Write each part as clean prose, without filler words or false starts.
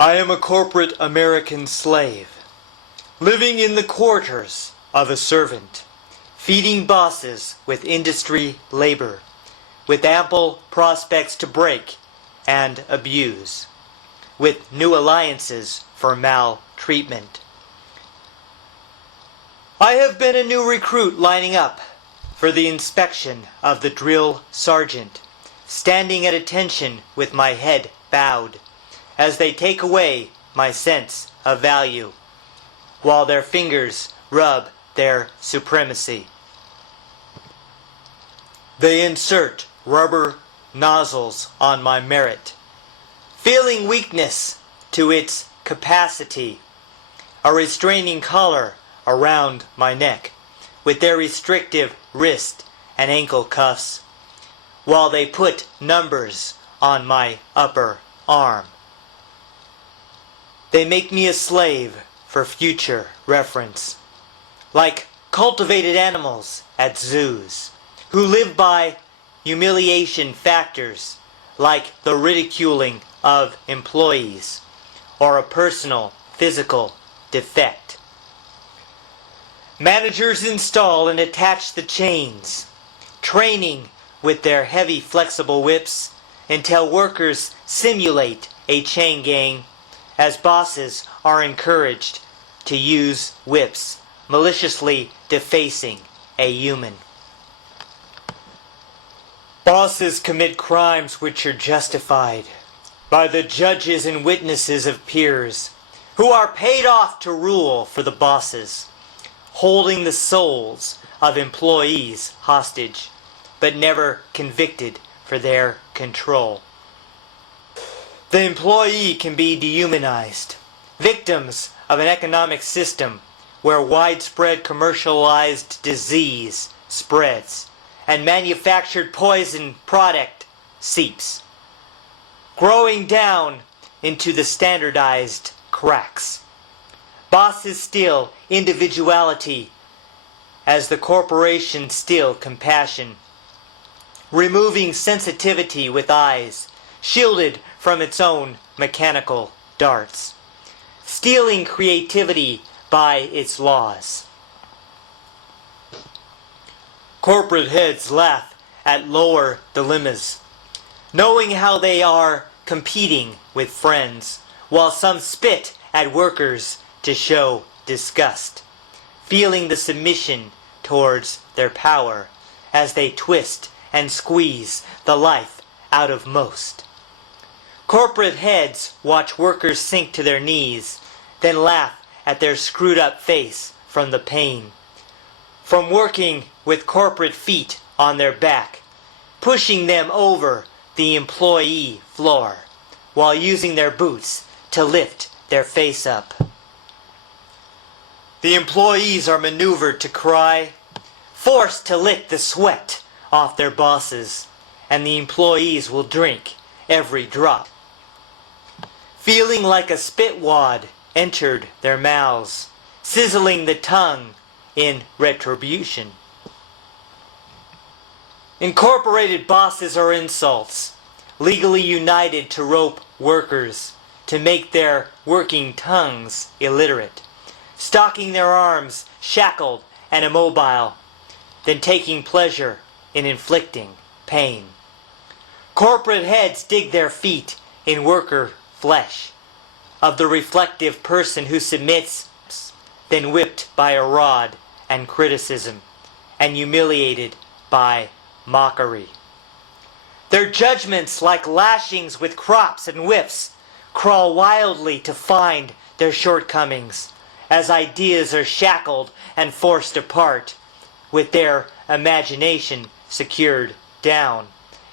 I am a corporate American slave, living in the quarters of a servant, feeding bosses with industry labor, with ample prospects to break and abuse, with new alliances for maltreatment. I have been a new recruit lining up for the inspection of the drill sergeant, standing at attention with my head bowed, as they take away my sense of value, while their fingers rub their supremacy. They insert rubber nozzles on my merit, feeling weakness to its capacity, a restraining collar around my neck, with their restrictive wrist and ankle cuffs, while they put numbers on my upper arm. They make me a slave for future reference, like cultivated animals at zoos, who live by humiliation factors like the ridiculing of employees or a personal physical defect. Managers install and attach the chains, training with their heavy flexible whips until workers simulate a chain gang, as bosses are encouraged to use whips, maliciously defacing a human. Bosses commit crimes which are justified by the judges and witnesses of peers who are paid off to rule for the bosses, holding the souls of employees hostage, but never convicted for their control. The employee can be dehumanized, victims of an economic system where widespread commercialized disease spreads and manufactured poison product seeps, growing down into the standardized cracks. Bosses steal individuality as the corporation steal compassion, removing sensitivity with eyes shielded from its own mechanical darts, stealing creativity by its laws. Corporate heads laugh at lower dilemmas, knowing how they are competing with friends, while some spit at workers to show disgust, feeling the submission towards their power as they twist and squeeze the life out of most. Corporate heads watch workers sink to their knees, then laugh at their screwed up face from the pain, from working with corporate feet on their back, pushing them over the employee floor, while using their boots to lift their face up. The employees are maneuvered to cry, forced to lick the sweat off their bosses, and the employees will drink every drop, feeling like a spit wad entered their mouths, sizzling the tongue in retribution. Incorporated bosses are insults, legally united to rope workers to make their working tongues illiterate, stocking their arms shackled and immobile, then taking pleasure in inflicting pain. Corporate heads dig their feet in worker flesh of the reflective person who submits, then whipped by a rod and criticism, and humiliated by mockery. Their judgments, like lashings with crops and whips, crawl wildly to find their shortcomings, as ideas are shackled and forced apart, with their imagination secured down,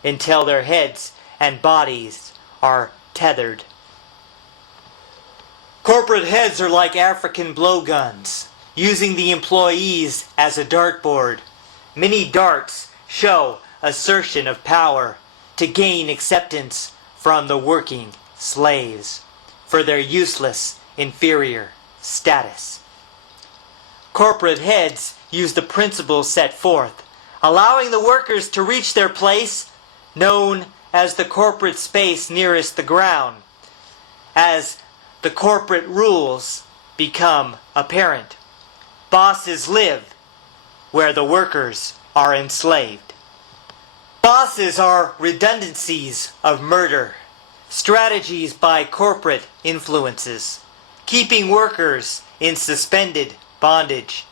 until their heads and bodies are tethered. Corporate heads are like African blowguns, using the employees as a dartboard. Many darts show assertion of power to gain acceptance from the working slaves for their useless, inferior status. Corporate heads use the principles set forth, allowing the workers to reach their place, known as the corporate space nearest the ground, as the corporate rules become apparent. Bosses live where the workers are enslaved. Bosses are redundancies of murder, strategies by corporate influences, keeping workers in suspended bondage,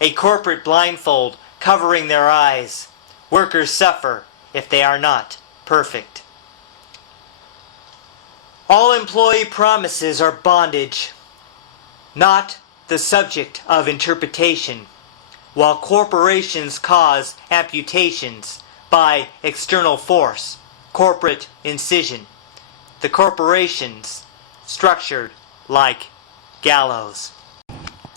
a corporate blindfold covering their eyes. Workers suffer if they are not perfect. All employee promises are bondage, not the subject of interpretation, while corporations cause amputations by external force, corporate incision. The corporations structured like gallows.